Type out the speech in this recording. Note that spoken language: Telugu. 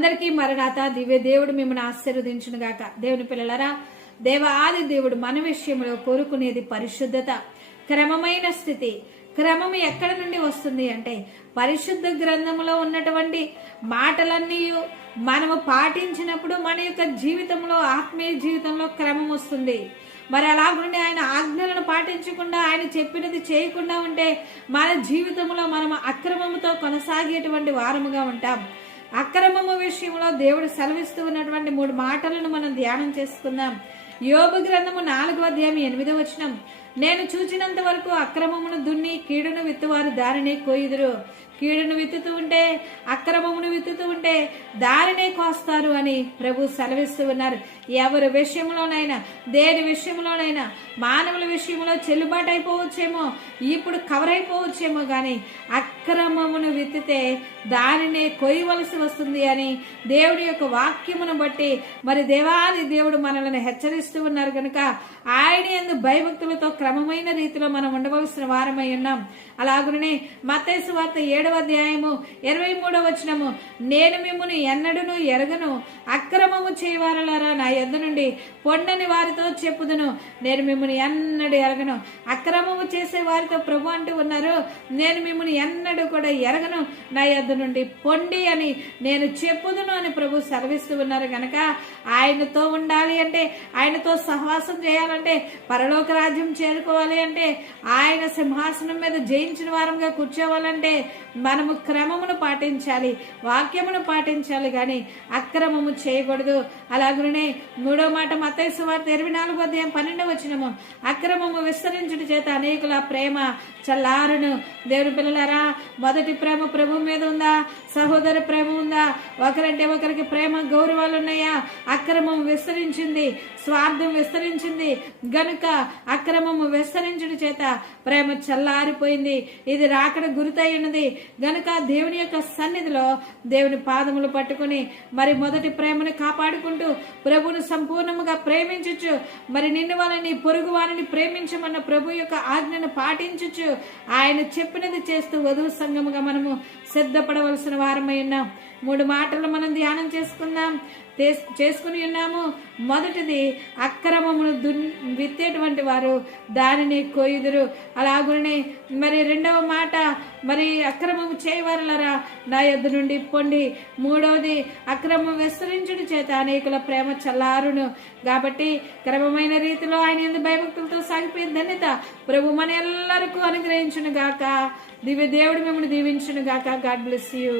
అందరికీ మరణాత దివ్య దేవుడు మిమ్మల్ని ఆశీర్వదించునుగాక. దేవుని పిల్లలరా దేవ ఆది దేవుడు మన విషయంలో కోరుకునేది పరిశుద్ధత క్రమమైన స్థితి. క్రమం ఎక్కడి నుండి వస్తుంది అంటే పరిశుద్ధ గ్రంథంలో ఉన్నటువంటి మాటలన్నీ మనము పాటించినప్పుడు మన యొక్క జీవితంలో ఆత్మీయ జీవితంలో క్రమం వస్తుంది. మరి అలాగుండి ఆయన ఆజ్ఞలను పాటించకుండా ఆయన చెప్పినది చేయకుండా ఉంటే మన జీవితంలో మనం అక్రమముతో కొనసాగేటువంటి వారముగా ఉంటాం. అక్రమము విషయంలో దేవుడు సెలవిస్తూ ఉన్నటువంటి మూడు మాటలను మనం ధ్యానం చేసుకుందాం. యోగ గ్రంథము నాలుగో అధ్యాయం ఎనిమిదో వచనం. నేను చూచినంత వరకు అక్రమమును దున్ని కీడును విత్తువారు దారినే కోయుదురు. కీడును విత్తుతూ ఉంటే అక్రమమును విత్తుతూ ఉంటే దారినే కోస్తారు అని ప్రభు సెలవిస్తూ ఉన్నారు. ఎవరి విషయంలోనైనా దేని విషయంలోనైనా మానవుల విషయంలో చెల్లుబాటు అయిపోవచ్చేమో ఇప్పుడు కవర్ అయిపోవచ్చేమో కానీ అక్రమమును విత్తితే దానినే కొయ్యవలసి వస్తుంది అని దేవుడి యొక్క వాక్యమును బట్టి మరి దేవాది దేవుడు మనల్ని హెచ్చరిస్తూ ఉన్నారు కనుక ఆయనే భయభక్తులతో క్రమమైన రీతిలో మనం ఉండవలసిన వారమై ఉన్నాం. అలాగునే మతేసు వార్త ఏడవ అధ్యాయము ఇరవై మూడవ వచనము నేను మిమ్మల్ని ఎన్నడును ఎరగను. అక్రమము చేయవారలారా నా ఎద్దు నుండి పొండని వారితో చెప్పుదును. నేను మిమ్మల్ని ఎన్నడు ఎరగను. అక్రమము చేసే వారితో ప్రభు అంటూ ఉన్నారు. నేను మిమ్మల్ని ఎన్నడూ కూడా ఎరగను. నా ఎద్దు నుండి పొండి అని నేను చెప్పుదును అని ప్రభు సెలవిస్తూ ఉన్నారు గనక ఆయనతో ఉండాలి అంటే ఆయనతో సహవాసం చేయాలంటే పరలోక రాజ్యం చేరుకోవాలి అంటే ఆయన సింహాసనం మీద జయించిన వారంగా కూర్చోవాలంటే మనము క్రమమును పాటించాలి వాక్యమును పాటించాలి కానీ అక్రమము చేయకూడదు. అలాగనే మూడో మాట మతేసు వార్త ఇరవై నాలుగో అధ్యాయం పన్నెండవ వచ్చినము అక్రమము విస్తరించుట చేత అనేకుల ప్రేమ చల్లారును. దేవుని పిల్లలారా మొదటి ప్రేమ ప్రభు మీద ఉందా? సహోదర ప్రేమ ఉందా? ఒకరంటే ఒకరికి ప్రేమ గౌరవాలు ఉన్నాయా? అక్రమ విస్తరించింది స్వార్థం విస్తరించింది. గనుక అక్రమము విస్తరించుట చేత ప్రేమ చల్లారిపోయింది. ఇది రాకడ గురితై గనుక దేవుని యొక్క సన్నిధిలో దేవుని పాదములు పట్టుకుని మరి మొదటి ప్రేమను కాపాడుకుంటూ ప్రభును సంపూర్ణముగా ప్రేమించచ్చు మరి నిన్ను వాళ్ళని పొరుగు వారిని ప్రేమించమన్న ప్రభు యొక్క ఆజ్ఞను పాటించచ్చు ఆయన చెప్పినది చేస్తూ వధువు సంఘముగా మనము సిద్ధపడవలసిన వారమై ఉన్నాం. మూడు మాటలు మనం ధ్యానం చేసుకుందాం. చేసుకుని చేసుకుని ఉన్నాము మొదటిది అక్రమమును దున్ విత్తేటువంటి వారు దానిని కొయ్యుదురు. అలాగునే మరి రెండవ మాట మరి అక్రమము చేయవరలరా? నా ఎద్దు నుండి పొండి. మూడవది అక్రమం విస్తరించుడి చేత అనేకుల ప్రేమ చల్లారును. కాబట్టి క్రమమైన రీతిలో ఆయన ఎందు భయభక్తులతో సాగిపోయే ధన్యత ప్రభు మన ఎల్లరికూ అనుగ్రహించును గాక దివ్య దేవుడు మిమ్మల్ని దీవించును గాక గాడ్ బ్లెస్ యూ.